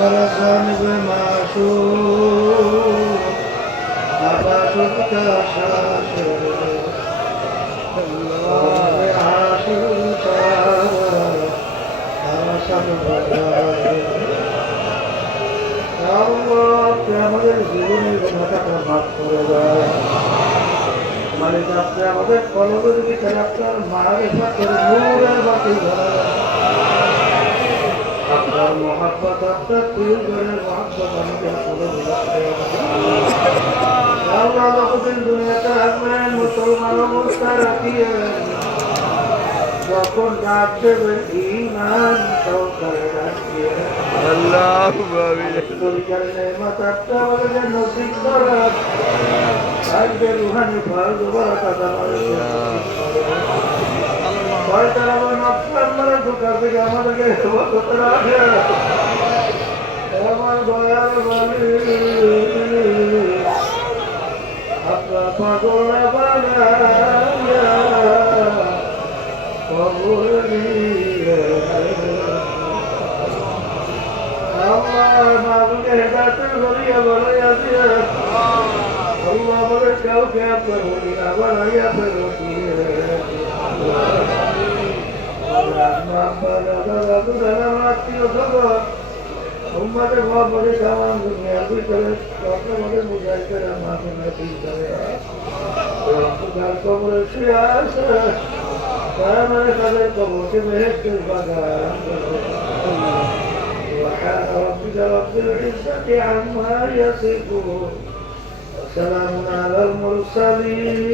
আসুন আসুন শাসন আসুন আমাদের জীবনের গুণাটাকে মাফ করে দেয় আপনি আমাদের কলমের ভিতরে আপনার মায়ের বাতি ধরে আপনার প্রিয়জনের মহাব্বত আমাকে পুরো আল্লাহ যতদিন দুনিয়াতে আসবেন মুসলমান অবস্থা রাখিয়ে। যখন ডাক দেবেন ইমান সহকারে রাখিয়ে আল্লাহ পরিকার নেমত আপনি আমাদের নসিব করার আজকে রুহানি ফল দেবো টাকা আমাদেরকে বানাইয়া ফেরো দিয়ে উম্মাদের মহাপরে কামান দুনিয়ার ভিতরে আমাদের বুঝাই করে আমাকে নাকি করে তার কবরে শুয়ে আছে তারা মানে তাদের কবরকে মেহেস্তের বাগান سبحان ربك رب العزة عما يصفون وسلام على المرسلين